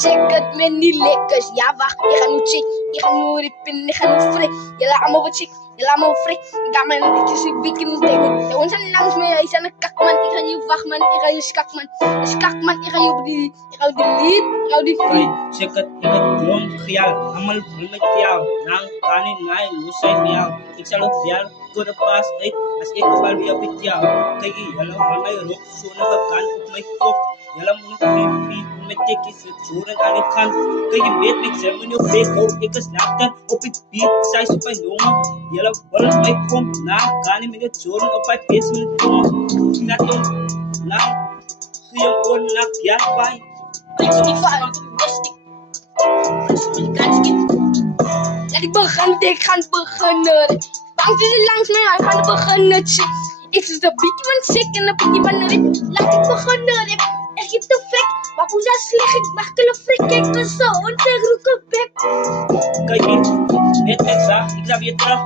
check it, men niet lekkers. Ja, wacht, ik ga nu check, ik ga nu rippen, ik ga nu frik. Je laat me wat check, je laat me frik. Ik ga mijn netjes een week in de tegen. De ons zijn langs me, hij is aan de kakman. Ik ga je wachtman, ik ga je skakman. Skakman, ik ga je op die, ik ga die lied, ik ga die vriend. Check it, ik heb droom gejaagd. Allemaal vol met jou. Nang kan in mij, los zijn jou. Ik zal op jou kunnen pas uit als ik op alweer met jou. Kijk je, jelle van mij rok, zo'n kant op mijn kop. Jelle moet ik met tikjes, het zoren aan de kant. Kijk je weet niks, hè, men je weet ook. Ik is nachten op het beat, zij is op mijn jongen. Jelle wil mij komt na, kan ik met het zoren op mijn pees met het jongen. Dat om, lang, zie je on, nak, ja, bij. Ik zie die vader, laat ik beginnen, ik ga beginnen. Bang is er langs mij, ik ga beginnen. Ik is de beetje van sick en de beetje van rip. Laat ik beginnen, rip. Ik heb te fik, maar hoe zou slecht ik mag kunnen frik. Ik kan zo, ontzeg roeken bek. Kijk je, net zag, ik zag weer terug.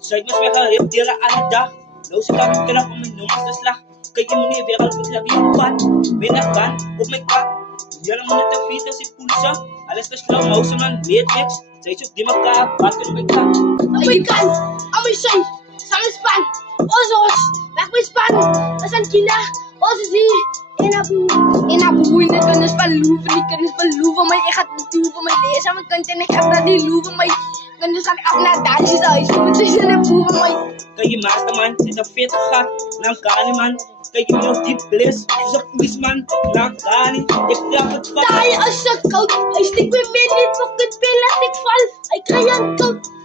Zij moest mij gaan repteren aan de dag. Nou, ze gaat terug om mijn nummers te slag. Kijk je meneer weer al, ik zag weer op pad. Binnen kan, op mijn kap. Jullie moeten te fietsen, ze poelsen. Alles is slow motion, man, weet niks. Zij is op die elkaar, wat in mijn kap. Aan mijn kant, aan mijn zon, samen span. Ozos, weg mijn span. We zijn kina, ozos hier. In Abu, in de kunnen spaloeven, die kunnen spaloeven. Maar ik ga het doen voor mijn lees aan mijn kant en ik ga dat niet loeven. Maar dan ga ik af naar Dansjes huis, want ze zijn een boeven. Kijk je masterman, zit een 40 gat, dan kan je man. Kijk je nog diep bliss, is een policeman, dan kan je. Ik dacht het van. Daar is het koud, hij stikt me mee niet, fuck het pil, laat ik val. Hij krijgt een koud.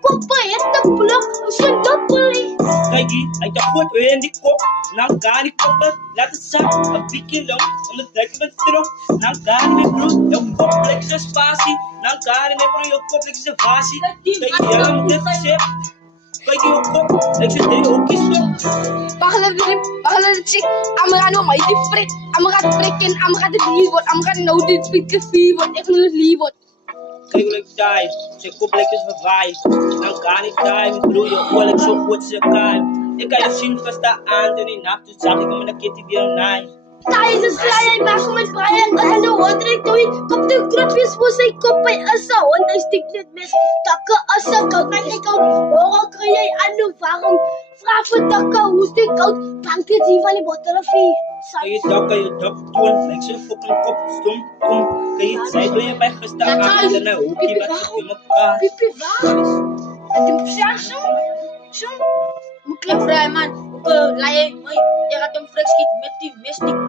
Koppen, je hebt een blok, is een doppelie. Kijk je, hij kan goed weer in die kop, dan kan je koppen, laat het zakken, een pikje lang, om de trekken met terug. Dan kan je met broek, je kop lijkt een spatie, dan kan je met broek, je kop lijkt een vasie. Kijk je, jij moet dit gezegd. Kijk je op kop, ik zit in je hoekjes op. Wacht even, chick. Amara maar die frik. Amara prikken, Amara de liefword. Amara nou dit pikken vier ik nu het liefword. Kijk hoe ik die, zijn kop lijkt eens verwaaid. Dan kan ik die, mijn broer, je oor lijkt zo goed ze kan. Ik kan je zien verstaan aan, toen die nacht, toen zag ik hem met een kitty weer naai. Daar is een slaai, hij maakt met Brian. Dat is de hond, ik doe je. Kop de kropjes voor zijn kop bij Assa. Want hij stikt niet mis. Takken Assa, koud, maar ik koud. Waarom kan jij aan de waarom? Vraag voor takken, hoe is dit koud? Bank dit hier van die bottelfie. Kan je dak doen, lijkt zo'n fucking kop, stom, kom. Kan je het zijn, doe je bij gestaan aan, en dan hoek je wat je in elkaar. Pipi, waar? Het is een zo. Moet ik vrij, man. Laat je gaat hem frik schieten met die mistie.